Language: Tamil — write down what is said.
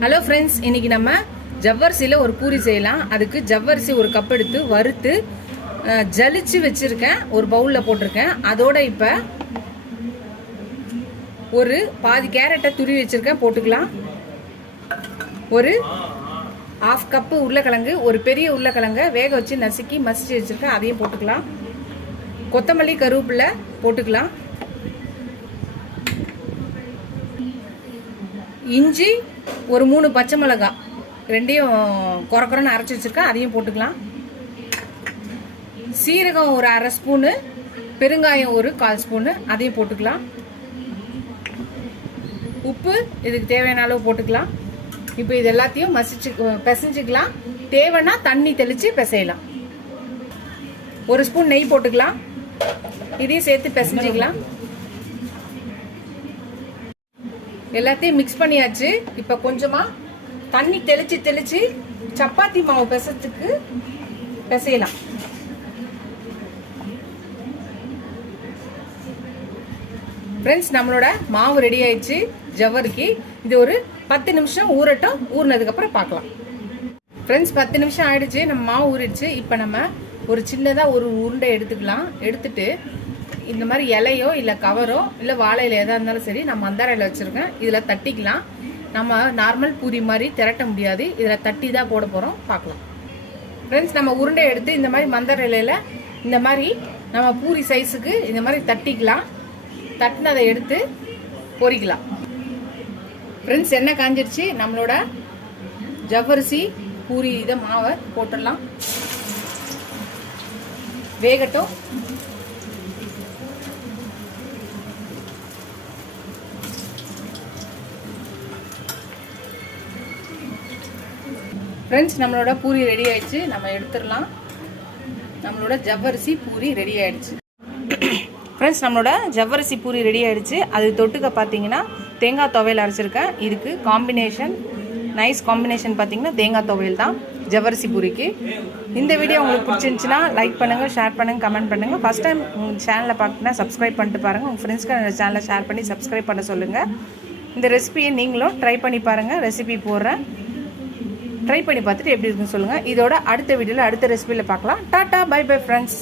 ஹலோ ஃப்ரெண்ட்ஸ், இன்னைக்கு நம்ம ஜவ்வரிசியில் ஒரு பூரி செய்யலாம். அதுக்கு ஜவ்வரிசி ஒரு கப் எடுத்து வறுத்து ஜலிச்சு வச்சுருக்கேன், ஒரு பவுலில் போட்டிருக்கேன். அதோட இப்போ ஒரு பாதி கேரட்டை துருவி வச்சுருக்கேன், போட்டுக்கலாம். ஒரு ½ கப்பு உருளைக்கிழங்கு, ஒரு பெரிய உருளைக்கிழங்கை வேக வச்சு நசுக்கி மசிச்சு வச்சுருக்கேன், அதையும் போட்டுக்கலாம். கொத்தமல்லி கருவேப்பிலை போட்டுக்கலாம். இஞ்சி ஒரு 3 பச்சை மிளகாய், ரெண்டையும் குறக்குறன்னு அரைச்சி வச்சுருக்கேன், அதையும் போட்டுக்கலாம். சீரகம் ஒரு ½ ஸ்பூனு, பெருங்காயம் ஒரு 1/4 ஸ்பூனு, அதையும் போட்டுக்கலாம். உப்பு இதுக்கு தேவையான அளவு போட்டுக்கலாம். இப்போ இது எல்லாத்தையும் பிசைஞ்சிக்கலாம். தேவைன்னா தண்ணி தெளித்து பிசையலாம். 1 ஸ்பூன் நெய் போட்டுக்கலாம். இதையும் சேர்த்து பிசைஞ்சிக்கலாம். எல்லாத்தையும் மிக்ஸ் பண்ணியாச்சு. இப்போ கொஞ்சமாக தண்ணி தெளித்து சப்பாத்தி மாவு பிசையலாம். ஃப்ரெண்ட்ஸ், நம்மளோட மாவு ரெடி ஆயிடுச்சு ஜவ்வரிக்கு. இது ஒரு 10 நிமிஷம் ஊறட்டும். ஊறினதுக்கப்புறம் பார்க்கலாம். ஃப்ரெண்ட்ஸ், 10 நிமிஷம் ஆயிடுச்சு, நம்ம மாவு ஊறிடுச்சு. இப்போ நம்ம ஒரு சின்னதாக ஒரு உருண்டை எடுத்துக்கலாம். எடுத்துட்டு இந்த மாதிரி இலையோ இல்லை கவரோ இல்லை வாழை இலை எதாக இருந்தாலும் சரி, நான் மந்தார இலை வச்சுருக்கேன், இதில் தட்டிக்கலாம். நம்ம நார்மல் பூரி மாதிரி திரட்ட முடியாது, இதில் தட்டி தான் போட போகிறோம். பார்க்கலாம். ஃப்ரெண்ட்ஸ், நம்ம உருண்டை எடுத்து இந்த மாதிரி மந்தார இலையில் இந்த மாதிரி நம்ம பூரி சைஸுக்கு இந்த மாதிரி தட்டிக்கலாம். தட்டினதை எடுத்து பொரிக்கலாம். ஃப்ரெண்ட்ஸ், எண்ணெய் காஞ்சிருச்சு. நம்மளோட ஜவ்வரிசி பூரி இதை மாவை போட்டுடலாம். வேகட்டும். ஃப்ரெண்ட்ஸ், நம்மளோட பூரி ரெடி ஆயிடுச்சு. நம்ம எடுத்துடலாம். நம்மளோட ஜவ்வரிசி பூரி ரெடி ஆயிடுச்சு. ஃப்ரெண்ட்ஸ், நம்மளோட ஜவ்வரிசி பூரி ரெடி ஆயிடுச்சு. அது தொட்டுக்க பார்த்தீங்கன்னா தேங்காய் துவையல் அரைச்சிருக்கேன். இதுக்கு நைஸ் காம்பினேஷன் பார்த்தீங்கன்னா தேங்காய் துவையல் தான் ஜவ்வரிசி பூரிக்கு. இந்த வீடியோ உங்களுக்கு பிடிச்சிருந்துச்சுன்னா லைக் பண்ணுங்கள், ஷேர் பண்ணுங்கள், கமெண்ட் பண்ணுங்கள். ஃபஸ்ட் டைம் உங்கள் சேனலை பார்க்கணுன்னா சப்ஸ்கிரைப் பண்ணிட்டு பாருங்கள். உங்கள் ஃப்ரெண்ட்ஸ்க்கு அந்த சேனலை ஷேர் பண்ணி சப்ஸ்கிரைப் பண்ண சொல்லுங்கள். இந்த ரெசிபியை நீங்களும் ட்ரை பண்ணி பாருங்கள். ரெசிபி போடுறேன், ட்ரை பண்ணி பார்த்துட்டு எப்படி இருக்குன்னு சொல்லுங்கள். இதோட அடுத்த வீடியோவில் அடுத்த ரெசிபியில் பார்க்கலாம். Tata, bye bye friends.